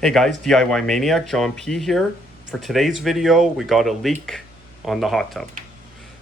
Hey guys, DIY Maniac, John P here. For today's video, we got a leak on the hot tub.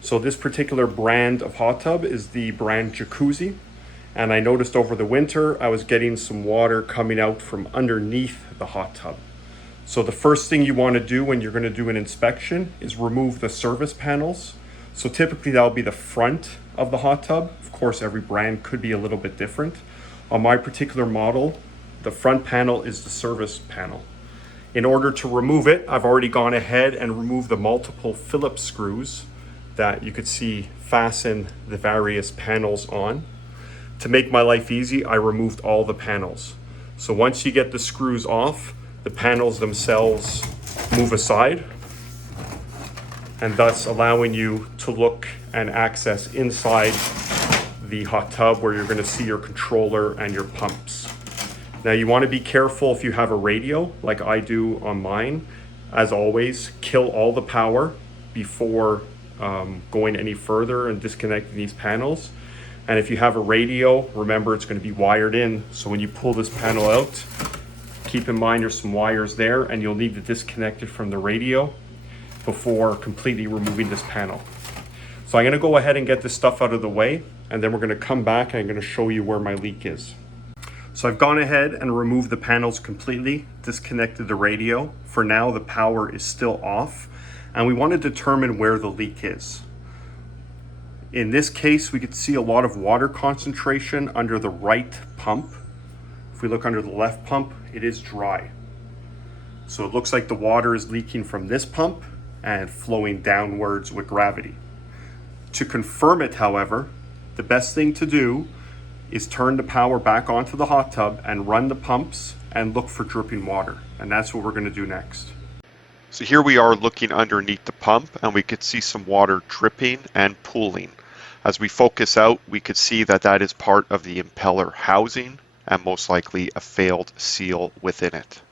So this particular brand of hot tub is the brand Jacuzzi. And I noticed over the winter, I was getting some water coming out from underneath the hot tub. So the first thing you want to do when you're going to do an inspection is remove the service panels. So typically that'll be the front of the hot tub. Of course, every brand could be a little bit different. On my particular model, the front panel is the service panel. In order to remove it, I've already gone ahead and removed the multiple Phillips screws that you could see fasten the various panels on. To make my life easy, I removed all the panels. So once you get the screws off, the panels themselves move aside, and thus allowing you to look and access inside the hot tub where you're going to see your controller and your pumps. Now you want to be careful if you have a radio like I do on mine. As always, kill all the power before going any further and disconnecting these panels. And if you have a radio, remember it's going to be wired in. So when you pull this panel out, keep in mind there's some wires there and you'll need to disconnect it from the radio before completely removing this panel. So I'm going to go ahead and get this stuff out of the way, and then we're going to come back and I'm going to show you where my leak is. So I've gone ahead and removed the panels completely, disconnected the radio. For now, the power is still off, and we want to determine where the leak is. In this case, we could see a lot of water concentration under the right pump. If we look under the left pump, it is dry. So it looks like the water is leaking from this pump and flowing downwards with gravity. To confirm it, however, the best thing to do is turn the power back onto the hot tub and run the pumps and look for dripping water. And that's what we're going to do next. So here we are looking underneath the pump, and we could see some water dripping and pooling. As we focus out, we could see that that is part of the impeller housing and most likely a failed seal within it.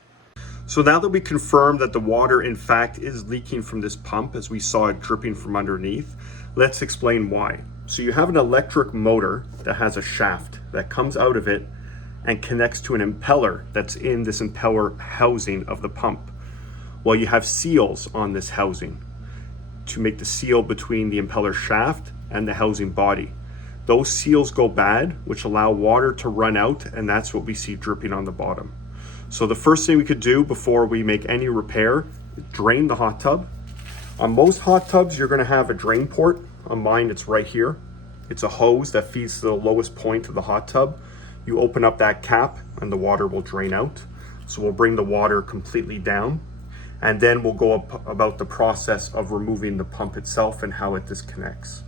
So now that we confirmed that the water in fact is leaking from this pump, as we saw it dripping from underneath, let's explain why. So you have an electric motor that has a shaft that comes out of it and connects to an impeller that's in this impeller housing of the pump. Well, you have seals on this housing to make the seal between the impeller shaft and the housing body. Those seals go bad, which allow water to run out, and that's what we see dripping on the bottom. So the first thing we could do before we make any repair is drain the hot tub. On most hot tubs, you're going to have a drain port. On mine, it's right here. It's a hose that feeds to the lowest point of the hot tub. You open up that cap and the water will drain out. So we'll bring the water completely down, and then we'll go up about the process of removing the pump itself and how it disconnects.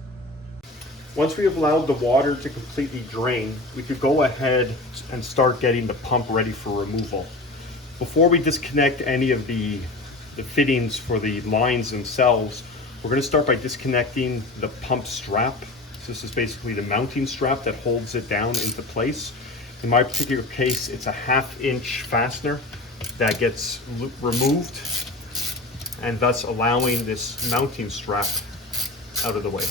Once we have allowed the water to completely drain, we could go ahead and start getting the pump ready for removal. Before we disconnect any of the fittings for the lines themselves, we're going to start by disconnecting the pump strap. So this is basically the mounting strap that holds it down into place. In my particular case, it's a 1/2 inch fastener that gets removed, and thus allowing this mounting strap out of the way.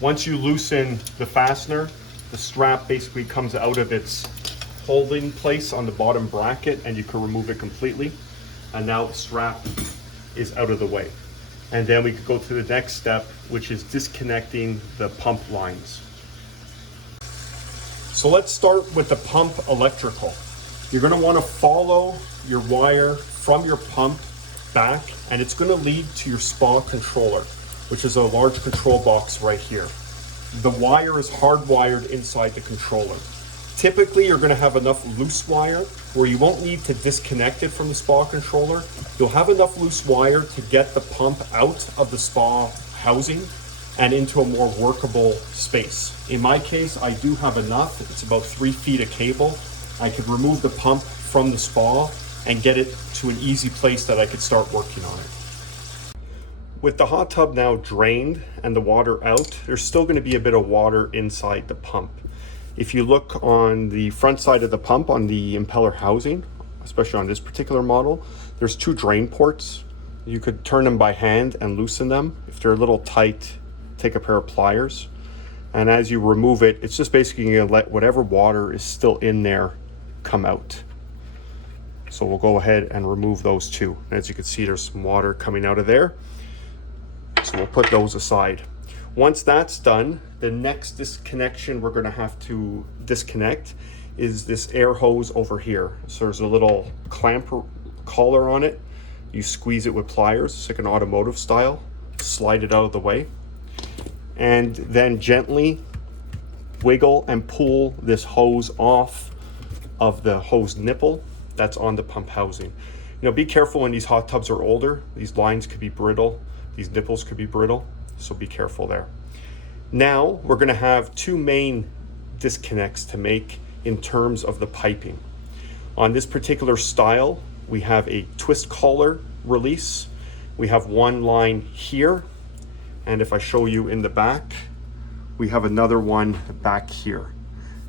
Once you loosen the fastener, the strap basically comes out of its holding place on the bottom bracket, and you can remove it completely. And now the strap is out of the way. And then we could go to the next step, which is disconnecting the pump lines. So let's start with the pump electrical. You're going to want to follow your wire from your pump back, and it's going to lead to your spa controller, which is a large control box right here. The wire is hardwired inside the controller. Typically, you're going to have enough loose wire where you won't need to disconnect it from the spa controller. You'll have enough loose wire to get the pump out of the spa housing and into a more workable space. In my case, I do have enough. It's about 3 feet of cable. I could remove the pump from the spa and get it to an easy place that I could start working on it. With the hot tub now drained and the water out, there's still going to be a bit of water inside the pump. If you look on the front side of the pump on the impeller housing, especially on this particular model, there's 2 drain ports. You could turn them by hand and loosen them. If they're a little tight, take a pair of pliers, and as you remove it, it's just basically going to let whatever water is still in there come out. So we'll go ahead and remove those two. And as you can see, there's some water coming out of there. So we'll put those aside. Once that's done, the next disconnection we're going to have to disconnect is this air hose over here. So there's a little clamp collar on it. You squeeze it with pliers, it's like an automotive style, slide it out of the way, and then gently wiggle and pull this hose off of the hose nipple that's on the pump housing. You know, be careful when these hot tubs are older. These lines could be brittle, these nipples could be brittle, so be careful there. Now we're going to have two main disconnects to make in terms of the piping. On this particular style, we have a twist collar release. We have one line here, and if I show you in the back, we have another one back here,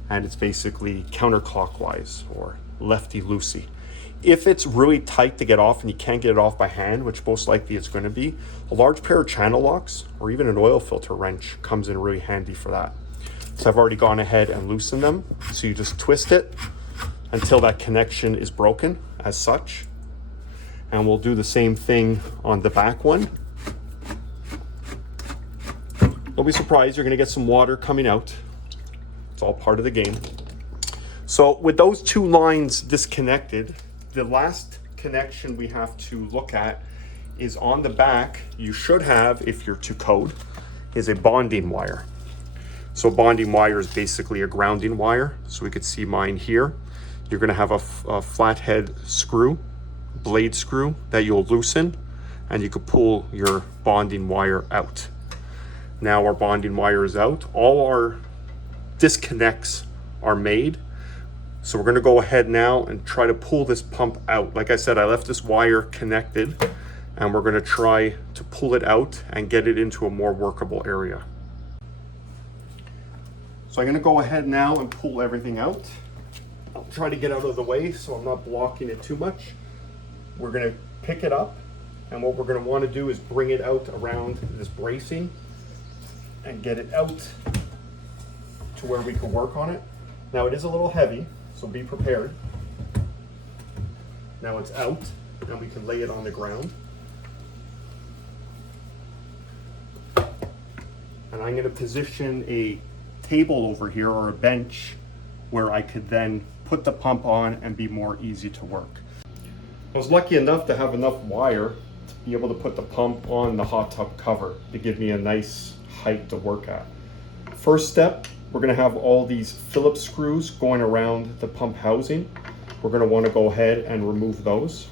and it's basically counterclockwise or lefty-loosey. If it's really tight to get off and you can't get it off by hand, which most likely it's going to be, a large pair of channel locks or even an oil filter wrench comes in really handy for that. So I've already gone ahead and loosened them. So you just twist it until that connection is broken as such. And we'll do the same thing on the back one. Don't be surprised, you're going to get some water coming out. It's all part of the game. So with those two lines disconnected, the last connection we have to look at is on the back. You should have, if you're to code, is a bonding wire. So bonding wire is basically a grounding wire. So we could see mine here. You're going to have a flathead screw, blade screw that you'll loosen, and you could pull your bonding wire out. Now our bonding wire is out. All our disconnects are made. So we're going to go ahead now and try to pull this pump out. Like I said, I left this wire connected, and we're going to try to pull it out and get it into a more workable area. So I'm going to go ahead now and pull everything out. I'll try to get out of the way so I'm not blocking it too much. We're going to pick it up, and what we're going to want to do is bring it out around this bracing and get it out to where we can work on it. Now it is a little heavy, so be prepared. Now it's out, and we can lay it on the ground. And I'm going to position a table over here, or a bench, where I could then put the pump on and be more easy to work. I was lucky enough to have enough wire to be able to put the pump on the hot tub cover to give me a nice height to work at. First step, we're going to have all these Phillips screws going around the pump housing. We're going to want to go ahead and remove those.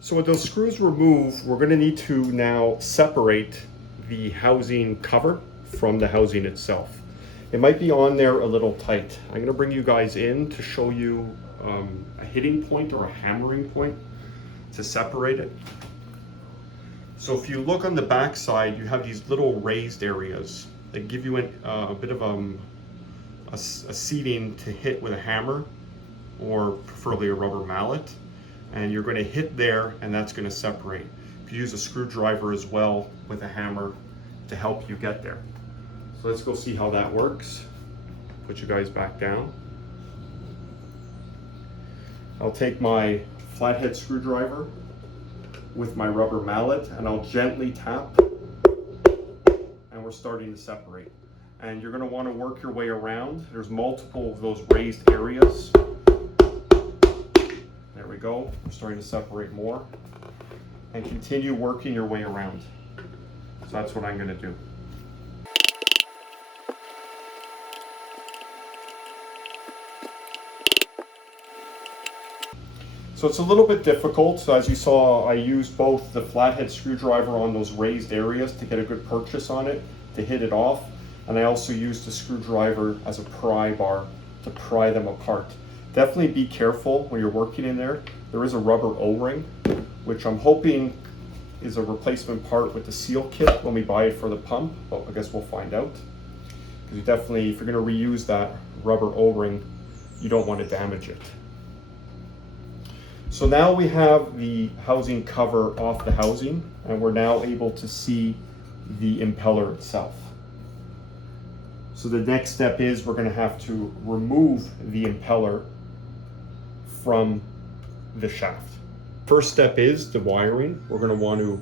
So with those screws removed, we're going to need to now separate the housing cover from the housing itself. It might be on there a little tight. I'm going to bring you guys in to show you a hitting point or a hammering point to separate it. So if you look on the back side, you have these little raised areas that give you a bit of a seating to hit with a hammer, or preferably a rubber mallet. And you're going to hit there, and that's going to separate. If you use a screwdriver as well with a hammer to help you get there. So let's go see how that works. Put you guys back down. I'll take my flathead screwdriver with my rubber mallet, and I'll gently tap, and we're starting to separate. And you're going to want to work your way around. There's multiple of those raised areas. There we go. We're starting to separate more, and continue working your way around. So that's what I'm going to do. So it's a little bit difficult. So as you saw, I used both the flathead screwdriver on those raised areas to get a good purchase on it, to hit it off. And I also used the screwdriver as a pry bar to pry them apart. Definitely be careful when you're working in there. There is a rubber O-ring, which I'm hoping is a replacement part with the seal kit when we buy it for the pump, but I guess we'll find out. Because you definitely, if you're going to reuse that rubber O-ring, you don't want to damage it. So now we have the housing cover off the housing, and we're now able to see the impeller itself. So the next step is we're going to have to remove the impeller from the shaft. First step is the wiring. We're going to want to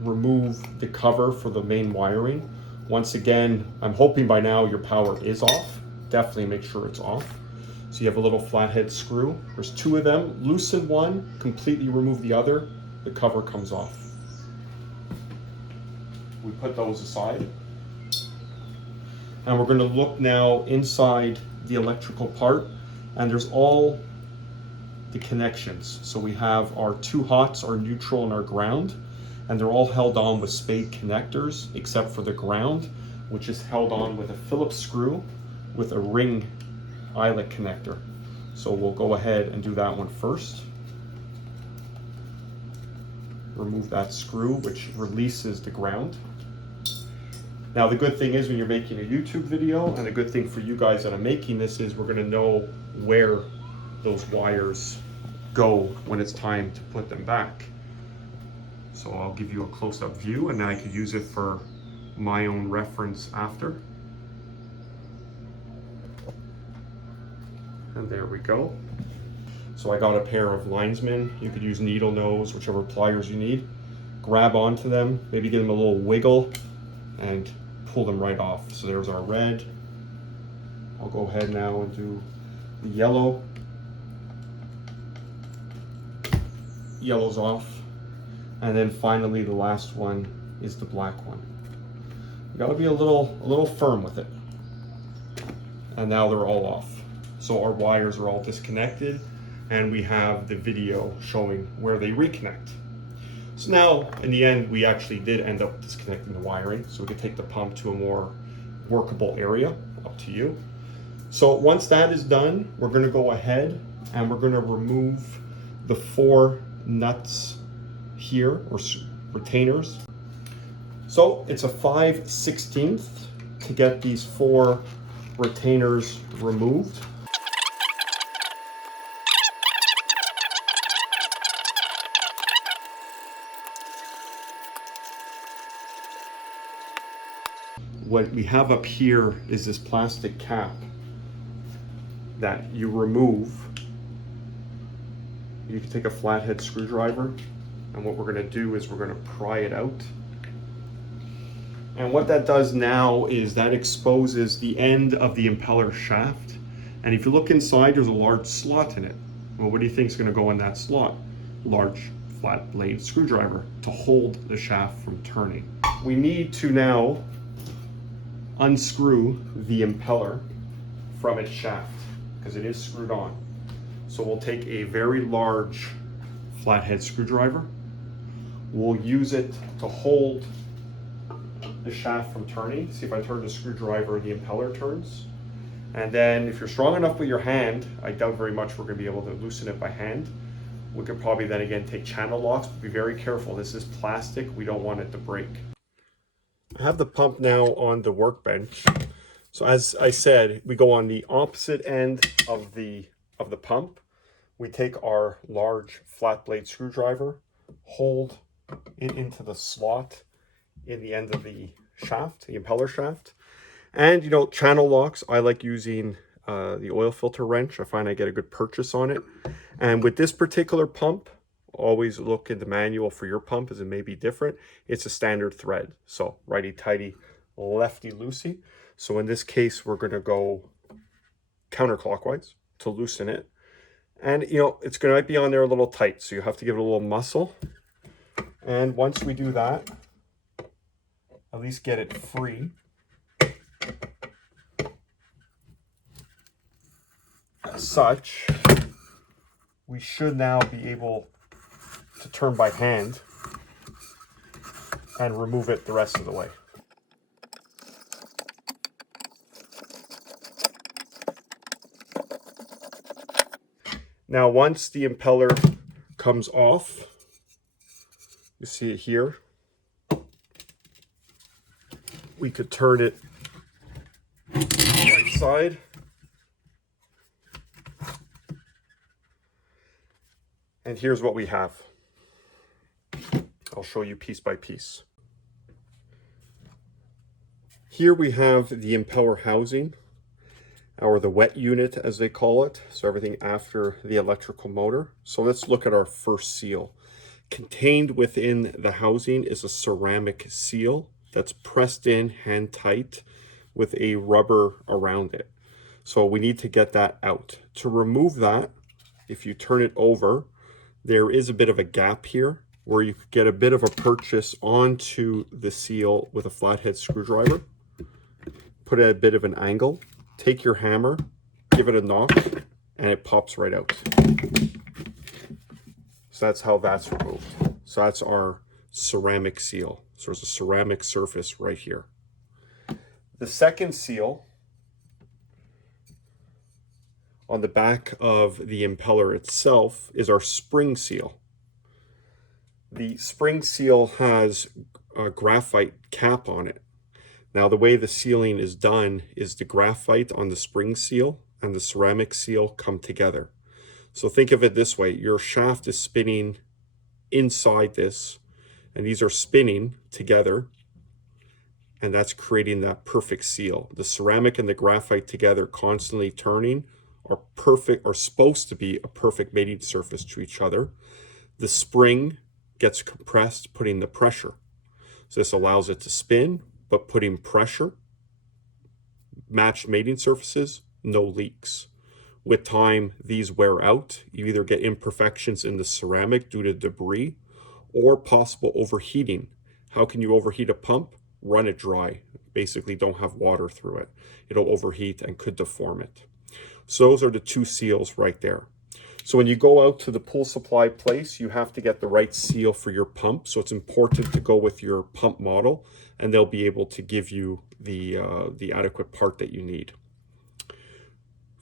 remove the cover for the main wiring. Once again, I'm hoping by now your power is off. Definitely make sure it's off. So you have a little flathead screw. There's two of them. Loosen one, completely remove the other. The cover comes off. We put those aside. And we're going to look now inside the electrical part, and there's all the connections. So we have our two hots, our neutral and our ground, and they're all held on with spade connectors except for the ground, which is held on with a Phillips screw with a ring eyelet connector. So we'll go ahead and do that one first. Remove that screw, which releases the ground. Now the good thing is when you're making a YouTube video, and the good thing for you guys that are making this is we're going to know where those wires go when it's time to put them back. So I'll give you a close-up view, and then I could use it for my own reference after. And there we go. So I got a pair of linesmen. You could use needle nose, whichever pliers you need. Grab onto them, maybe give them a little wiggle, and pull them right off. So there's our red. I'll go ahead now and do the yellow. Yellow's off. And then finally the last one is the black one. You gotta be a little firm with it. And now they're all off. So our wires are all disconnected, and we have the video showing where they reconnect. So now, in the end, we actually did end up disconnecting the wiring, so we could take the pump to a more workable area, up to you. So once that is done, we're gonna go ahead and we're gonna remove the 4 nuts here, or retainers. So it's a 5/16 to get these 4 retainers removed. What we have up here is this plastic cap that you remove. You can take a flathead screwdriver, and what we're going to do is we're going to pry it out. And what that does now is that exposes the end of the impeller shaft. And if you look inside, there's a large slot in it. Well, what do you think is going to go in that slot? Large flat blade screwdriver to hold the shaft from turning. We need to now unscrew the impeller from its shaft because it is screwed on. So we'll take a very large flathead screwdriver. We'll use it to hold the shaft from turning. See, if I turn the screwdriver, the impeller turns. And then if you're strong enough with your hand, I doubt very much we're going to be able to loosen it by hand. We could probably then again take channel locks, but be very careful. This is plastic. We don't want it to break. I have the pump now on the workbench. So as I said, we go on the opposite end of the pump. We take our large flat blade screwdriver, hold it into the slot in the end of the shaft, the impeller shaft. And, you know, channel locks, I like using the oil filter wrench. I find I get a good purchase on it. And with this particular pump, always look in the manual for your pump as it may be different. It's a standard thread. So righty-tighty, lefty-loosey. So in this case, we're going to go counterclockwise to loosen it. And, you know, it's going to be on there a little tight, so you have to give it a little muscle. And once we do that, at least get it free. As such, we should now be able to turn by hand and remove it the rest of the way. Now, once the impeller comes off, you see it here, we could turn it side. And here's what we have. I'll show you piece by piece. Here we have the impeller housing, or the wet unit as they call it. So everything after the electrical motor. So let's look at our first seal. Contained within the housing is a ceramic seal that's pressed in hand tight with a rubber around it. So we need to get that out. To remove that, if you turn it over, there is a bit of a gap here where you could get a bit of a purchase onto the seal with a flathead screwdriver. Put it at a bit of an angle, take your hammer, give it a knock, and it pops right out. So that's how that's removed. So that's our ceramic seal. So there's a ceramic surface right here. The second seal on the back of the impeller itself is our spring seal. The spring seal has a graphite cap on it. Now the way the sealing is done is the graphite on the spring seal and the ceramic seal come together. So think of it this way, your shaft is spinning inside this, and these are spinning together, and that's creating that perfect seal. The ceramic and the graphite together constantly turning are perfect, or supposed to be a perfect mating surface to each other. The spring gets compressed, putting the pressure. So this allows it to spin, but putting pressure, matched mating surfaces, no leaks. With time, these wear out. You either get imperfections in the ceramic due to debris or possible overheating. How can you overheat a pump? Run it dry. Basically, don't have water through it. It'll overheat and could deform it. So those are the two seals right there. So when you go out to the pool supply place, you have to get the right seal for your pump. So it's important to go with your pump model, and they'll be able to give you the adequate part that you need.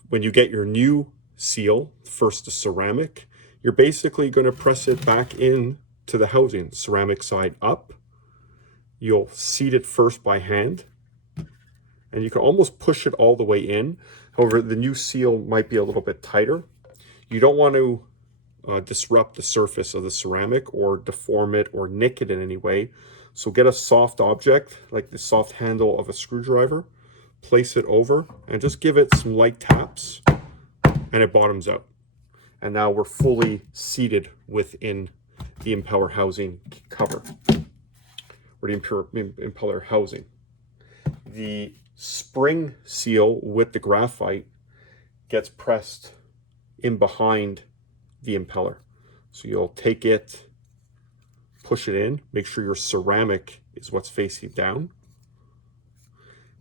When you get your new seal, first the ceramic, you're basically going to press it back in to the housing, ceramic side up. You'll seat it first by hand, and you can almost push it all the way in. However, the new seal might be a little bit tighter. You don't want to disrupt the surface of the ceramic or deform it or nick it in any way. So get a soft object, like the soft handle of a screwdriver, place it over, and just give it some light taps, and it bottoms out. And now we're fully seated within the impeller housing cover, or the impeller housing. The spring seal with the graphite gets pressed in behind the impeller. So you'll take it, push it in, make sure your ceramic is what's facing down.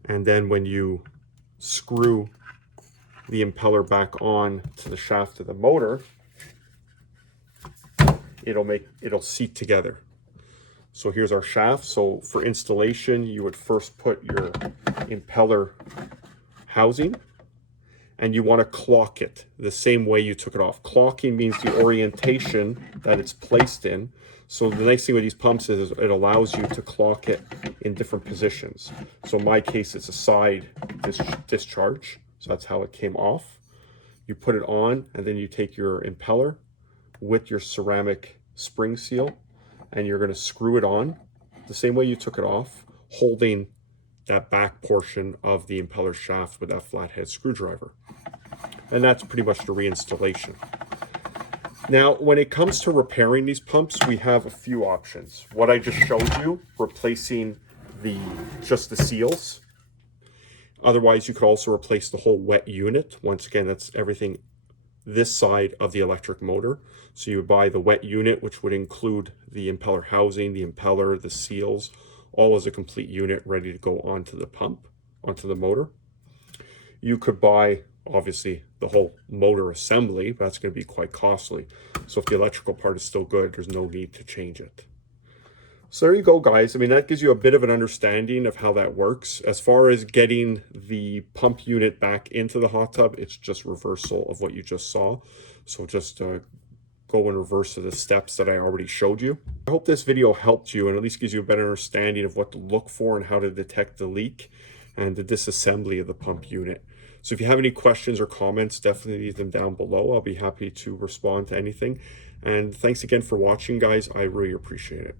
And then when you screw the impeller back on to the shaft of the motor, it'll seat together. So here's our shaft. So for installation, you would first put your impeller housing, and you want to clock it the same way you took it off. Clocking means the orientation that it's placed in. So the nice thing with these pumps is it allows you to clock it in different positions. So in my case, it's a side discharge. So that's how it came off. You put it on, and then you take your impeller with your ceramic spring seal, and you're going to screw it on the same way you took it off, holding that back portion of the impeller shaft with that flathead screwdriver. And that's pretty much the reinstallation. Now, when it comes to repairing these pumps, we have a few options. What I just showed you, replacing just the seals. Otherwise, you could also replace the whole wet unit. Once again, that's everything this side of the electric motor. So you would buy the wet unit, which would include the impeller housing, the impeller, the seals, all as a complete unit ready to go onto the pump, onto the motor. You could buy, obviously, the whole motor assembly, but that's going to be quite costly. So if the electrical part is still good, there's no need to change it. So there you go, guys. I mean, that gives you a bit of an understanding of how that works. As far as getting the pump unit back into the hot tub, it's just reversal of what you just saw. So just go in reverse of the steps that I already showed you. I hope this video helped you and at least gives you a better understanding of what to look for and how to detect the leak. and the disassembly of the pump unit. So if you have any questions or comments, definitely leave them down below. I'll be happy to respond to anything. And thanks again for watching, guys. I really appreciate it.